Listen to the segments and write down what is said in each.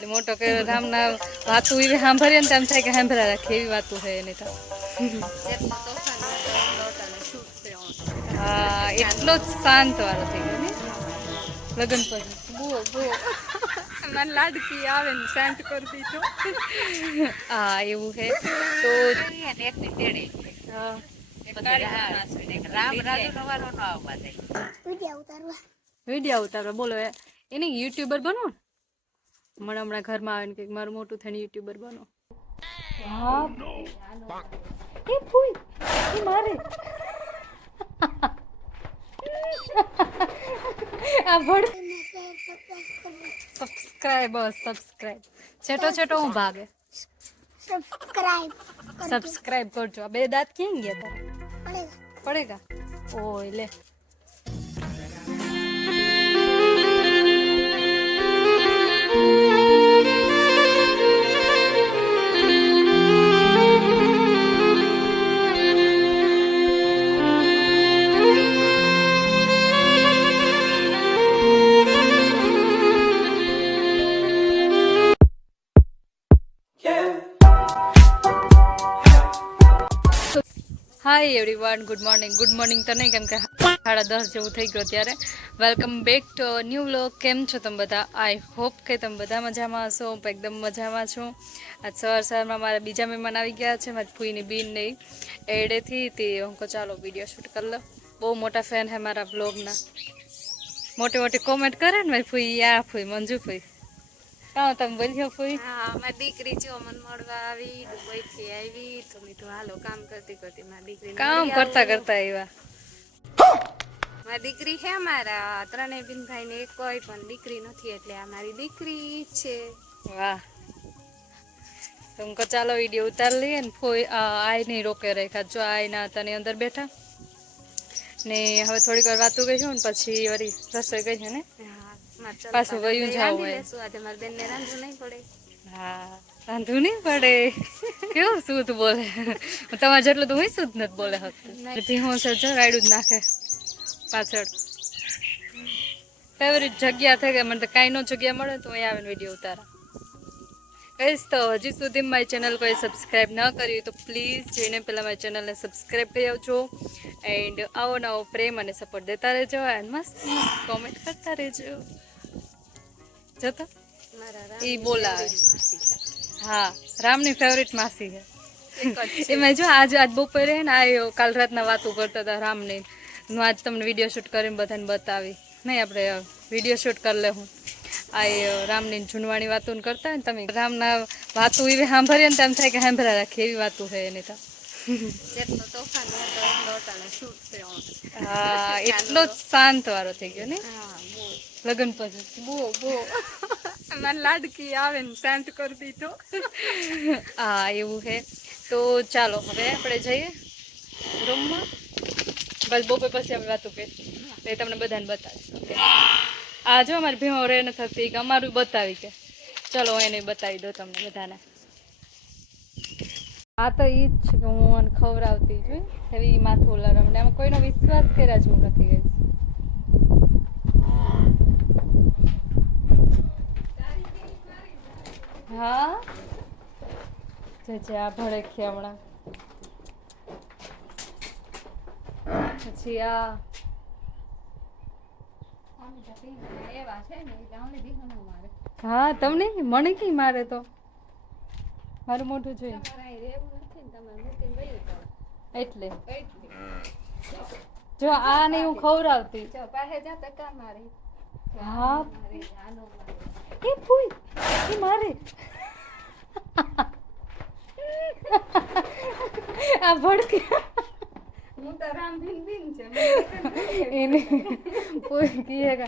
એટલે મોટો કર્યો રામના વાતું એવી સાંભળીએ ને તેમ થાય કે સાંભળા રાખીએ એવી વાતું છે એની તો. હા એટલો જ શાંત વાળો થઈ ગયો ને લગ્ન પછી. બુઓ બુઓ મને લાડકી આવે ને શાંત કરી દીધો. હા એવું છે તો વિડીયો ઉતારવા બોલો એને યુટ્યુબર બનો મને હમણાં ઘરમાં આવે ને કે મારું મોટું થઈને યુટ્યુબર બનો. હા એ ફૂઈ એ મારે આ ભડ સબસ્ક્રાઇબ છેટો છેટો હું ભાગે સબસ્ક્રાઇબ કરજો. આ બે દાંત ક્યાં ગયા તારા પડેગા ઓય લે. હાય એવરીવન ગુડ મોર્નિંગ તો નહીં કેમ કે 10:30 જેવું થઈ ગયું ત્યારે. Welcome back to new vlog. કેમ છો તમે બધા? આઈ હોપ કે તમે બધા મજામાં હશો. હું એકદમ મજામાં છું. આજ સવારમાં મારા બીજા મહેમાન આવી ગયા છે મારી ફૂઈની બીન નહીં એડેથી તે હું કહું ચાલો વિડીયો શૂટ કરી લો. બહુ મોટા ફેન હે મારા વ્લોગના. મોટી કોમેન્ટ કરે ને મારી ફૂઈ આ ફૂઈ મંજુ ફૂઈ કાં તમે બોલ્યો ફૂઈ? હા મારી દીકરી જો મને મળવા આવી દુબઈ થી આવી તો મેં તો હાલો કામ કરતી મારી દીકરી કામ કરતા આવ્યા. મારી દીકરી છે મારા ત્રણેય બિનભાઈ ને એક કોઈ પણ દીકરી નથી એટલે આ મારી દીકરી છે. વાહ તો હું કહું ચાલો વિડીયો ઉતાર લઈએ ને ફોઈ આય નહીં રોકે રાખ્યા જો આયના હતા ને અંદર બેઠા ને હવે થોડીક વાર વાતું ગઈ છું ને પછી વળી રસોઈ ગઈ છે ને પાછું વયું જાવ આજે મારી બેન ને રાંધવું નહીં પડે. હા રાંધવું નહીં પડે. કેવું શુદ્ધ બોલે તમારે જેટલું તો હું શુદ્ધ નથી બોલે હતી હું છે જો રાયડું જ નાખે પાછળ. ફેવરિટ જગ્યા થઈ ગઈ મને તો કાંઈ નો જગ્યા મળે તો અહીં આવીને વિડીયો ઉતારા કહીશ. તો હજી સુધી મારી ચેનલ કોઈ સબસ્ક્રાઈબ ન કરી તો પ્લીઝ જઈને પહેલાં મારી ચેનલને સબસ્ક્રાઈબ કરી આવજો એન્ડ આવો નવો પ્રેમ અને સપોર્ટ દેતા રહેજો એન્ડ મસ્ત કોમેન્ટ કરતા રહેજો. જતો એ બોલાવે. હા રામની ફેવરિટ માસી છે. એમાં જો આજ બપોરે ને આવ્યો કાલ રાતના વાતો કરતા હતા રામની. હું આજ તમને વિડીયો શૂટ કરીને બધાને બતાવી નહીં આપણે વિડીયો શૂટ કરી લે હું આ રામની જૂનવાણી વાતો કરતા ને તમે રામના વાતું એવી સાંભળીએ ને તેમ થાય કે સાંભળા રાખીએ એવી વાતું છે એની તો. હા એટલો જ શાંત વાળો થઈ ગયો ને લગ્ન પછી. બુઓ બુઓ મને લાડકી આવે ને શાંત કરી દીધો. હા એવું છે તો ચાલો હવે આપણે જઈએ રૂમમાં. બસ બપોર પછી અમે વાતું કરી તમને બધાને બતાવીશ. ઓકે આ જો અમારી ભીમો રે ન થતી કે અમારું બતાવી કે ચલો એને બતાવી દો તમને બધાને. આ તો ઈ જ કે હું મને ખવડાવતી જોઈ એવી માથું લરમને આમાં કોઈનો વિશ્વાસ કર્યા જેવું નથી ગઈ. હા જે આ ભડે હમણાં પછી આ હા તમને મને કઈ મારે તો મારું મોઢું જોઈ એટલે જો આ નહીં હું ખવડાવતી. હા એ ફૂઈ એ મારે આ ભડકે એને કોઈ કહે કે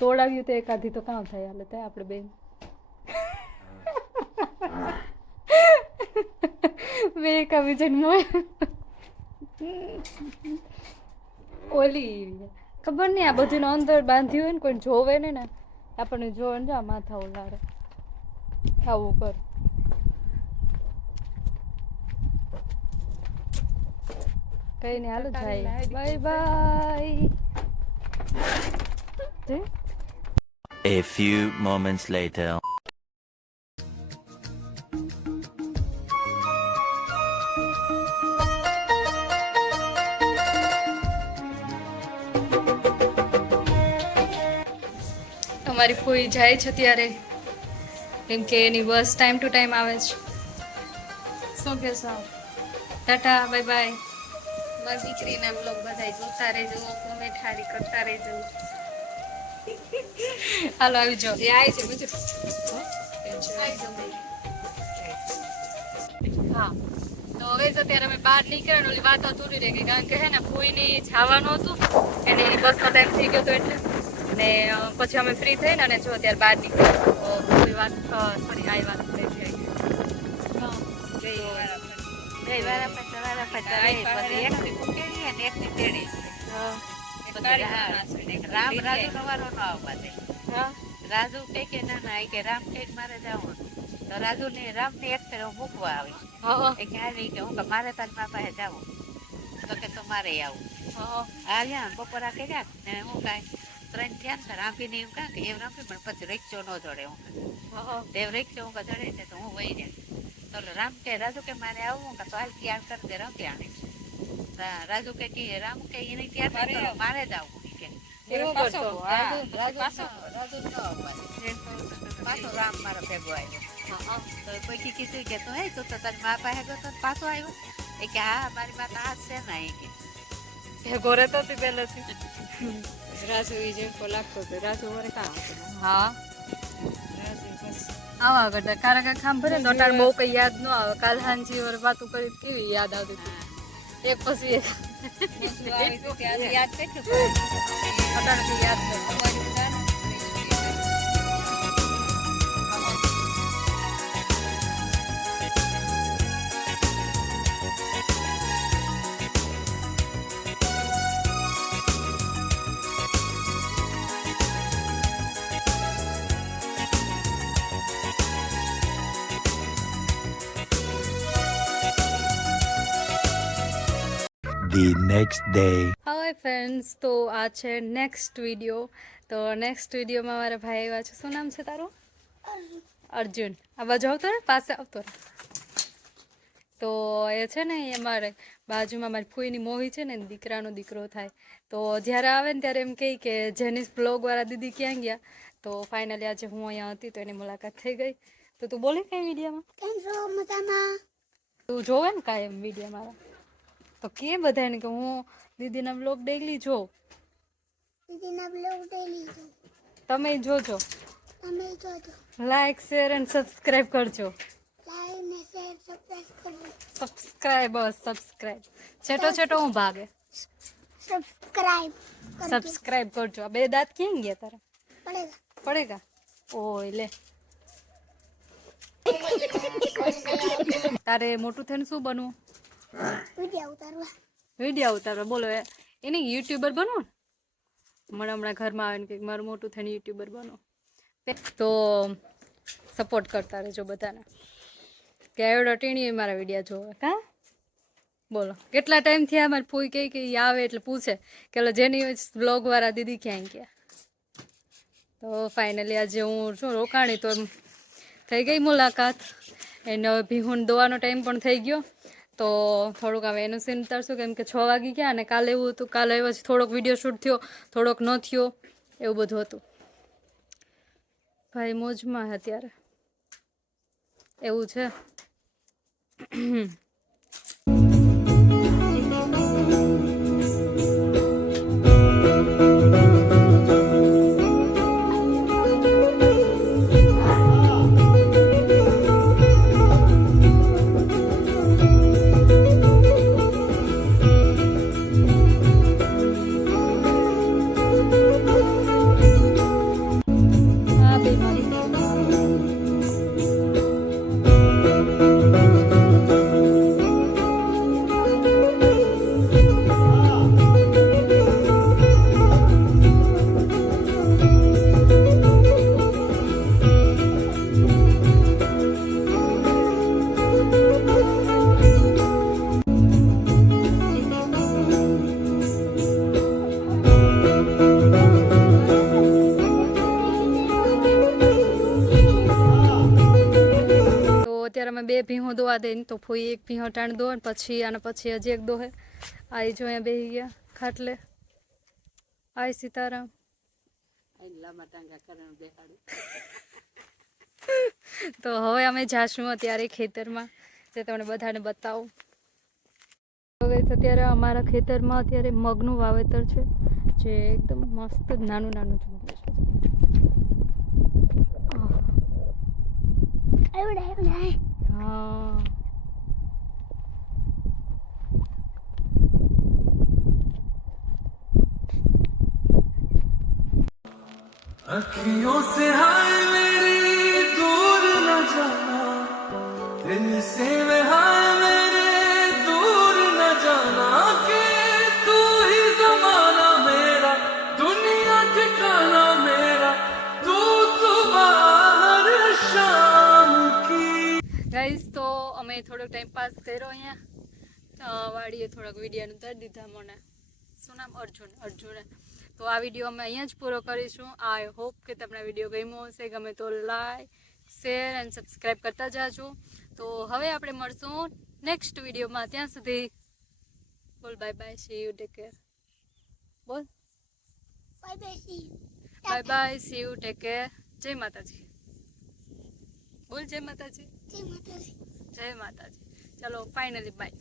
તોડાવ્યું તો એકાધી તો કામ થાય હાલે થાય આપણે બેન બે એકાબી જન્મ ઓલી ખબર નહીં આ બધું અંદર બાંધ્યું હોય ને કોઈ જોવે ને ને આપણને જોવે ને જા માથા ઉલારે આવું કર. કઈ નહીં હાલો જાય bye bye. A few moments later. અમારી ફોઈ જાય છે ત્યારે, કેમ કે એની બસ ટાઈમ ટુ ટાઈમ આવે છે. શું કહેશો? Tata, bye bye. મારી દીકરીના બ્લોગ બધાય જોતા રહેજો, કોમેન્ટ હારી કરતા રહેજો. હાલો આવી જાઓ. જે આય છે બધું હા તો હવે જ અત્યારે અમે બહાર નીકળ્યા ને ઓલી વાત અધૂરી રહી ગઈ, કારણ કે હે ને ફોઈની જવાનું હતું, એને બસનો ટાઈમ થઈ ગયો હતો એટલે. ને પછી અમે ફ્રી થઈને અને જો અત્યારે બહાર નીકળ્યા તો કોઈ વાત સોરી આ વાત થઈ ગઈ. રાજુ કે ના ના કે રામ કે મારે જવું તો રાજુ ને રામ ને એક ફેર મૂકવા આવી કે આવી કે હું મારે તારી મા પાસે જવું તો કે તમારે આવું આવ્યા બપોરા કર્યા ને હું કાંઈ 3 થયા ને રાંપીને એમ કાં કે એમ રાંપી પણ પછી રિક્ષો ન જડે હું દેવ રિક્ષો હું ચડે છે તો હું વહી જાય તો રામ કે રાજુ કે મારે આવું કે તો હાલ તૈયાર કરી દે રામ ત્યાં રાજુ કે રામ કે એને તૈયાર મારે જ આવું કે પાછો રામ મારો ભેગો આવ્યો તો પછી કીધું કે તું હે તું તો તારી મા પાસે ગયો તો પાછો આવ્યો એ કે હા મારી મા તો આ છે ને એ કે ભેગો રહેતો હતી પહેલેથી. રાજુ એ જેવો લાગતો હતો. રાજુ વરે કાં હતો? હા રાજુ બસ આવા કરતા કારા ખામ ભરે ને તો અટાણે બહુ કઈ યાદ ન આવે. કાલ હાંજી વાર વાતો કરી કેવી યાદ આવતી હતી, એક પછી એક. બધું આવી તો ત્યારે યાદ કેટલું અટાણે કઈ યાદ નથી. અમારી બધા ને The next day. Hi friends, તો આ છે નેક્સ્ટ વિડીયો. તો નેક્સ્ટ વિડીયોમાં મારા ભાઈ આવ્યા છે. શું નામ છે તારું? અર્જુન. આ બાજુ આવતો ને, પાસે આવતો રહે. તો એ છે ને એ મારે બાજુમાં મારી ફૂઈની મોહી છે ને દીકરાનો દીકરો થાય. તો જ્યારે આવે ને ત્યારે એમ કહે કે જેનિસ બ્લોગવાળા દીદી ક્યાં ગયા. તો ફાઇનલી આજે હું અહીંયા હતી તો એની મુલાકાત થઈ ગઈ. તો તું બોલે કાંઈ વિડીયોમાં? તું જોવે ને કાંઈ એમ વિડીયો મારા તો કે બધાને કે હું દીદીના બ્લોગ ડેઈલી જોઉં. તમે જોજો, લાઈક શેર એન્ડ સબસ્ક્રાઈબ કરજો. સબસ્ક્રાઈબ છેટો છેટો હું ભાગે. સબસ્ક્રાઈબ કરજો. આ બે દાંત ક્યાં ગયા તારા? પડેગા. ઓય લે. તારે મોટું થઈને શું બનવું? વિડીયો ઉતારવા. બોલો એને યુટ્યુબર બનવું ને? મને હમણાં ઘરમાં આવે ને કે મારું મોટું થઈને યુટ્યુબર બનો. તો સપોર્ટ કરતા રહેજો બધાને. કે એવડો ટીણી મારા વિડીયો જોવે કા? બોલો કેટલા ટાઈમથી આ મારી ફૂઈ કહે કે ઈ આવે એટલે પૂછે કે જેની બ્લોગવાળા દીદી ક્યાંય ગયા. તો ફાઇનલી આજે હું શું રોકાણી તો એમ થઈ ગઈ મુલાકાત. એને હવે ભીહુન દોવાનો ટાઈમ પણ થઈ ગયો. તો થોડુંક હવે એનું સીન ઉતારશું કેમ કે 6 વાગી ગયા અને કાલે એવું હતું. કાલે પછી થોડોક વિડીયો શૂટ થયો, થોડોક ન થયો, એવું બધું હતું. ભાઈ મોજમાં અત્યારે એવું છે. અત્યારે અમે 2 ભીહું દોવા દઈને તો ફોઈ એક ભીહો ટાણ દો ને પછી અને પછી હજી એક દોહે. આ જો અહીંયા બેસી ગયા ખાટલે. આય સીતારામ. આઈને લાંબા ટાંગા કરીને બેહાડું. તો હવે અમે જાશું અત્યારે ખેતરમાં, જે તમને બધાને બતાવું. હવે અત્યારે અમારા ખેતરમાં અત્યારે મગનું વાવેતર છે, જે એકદમ મસ્ત નાનું નાનું ઝૂંપડું છે. હા, अखियों से हाय मेरी दूर न जाना, दिल से मैं हाय मेरे दूर न जाना, कि तू ही जमाना मेरा, दुनिया ठिकाना मेरा, तू सुबह हर शाम की. ગાઈઝ તો અમે થોડોક ટાઈમ પાસ કર્યો અહીંયા વાડીએ, થોડાક વિડીયોનું ઉતારી દીધા. મને શું નામ? અર્જુને. તો આ વિડીયો અમે અહીંયા જ પૂરો કરીશું. આઈ હોપ કે તમને વિડીયો ગમ્યો હશે. ગમે તો લાઈક, શેર એન્ડ સબસ્ક્રાઈબ કરતા જાજો. તો હવે આપણે મળશું નેક્સ્ટ વિડીયોમાં. ત્યાં સુધી બોલ bye bye, see you, take care. બોલ bye bye, see you, take care. જય માતાજી. બોલ જય માતાજી. જય માતાજી. ચલો ફાઇનલી બાય.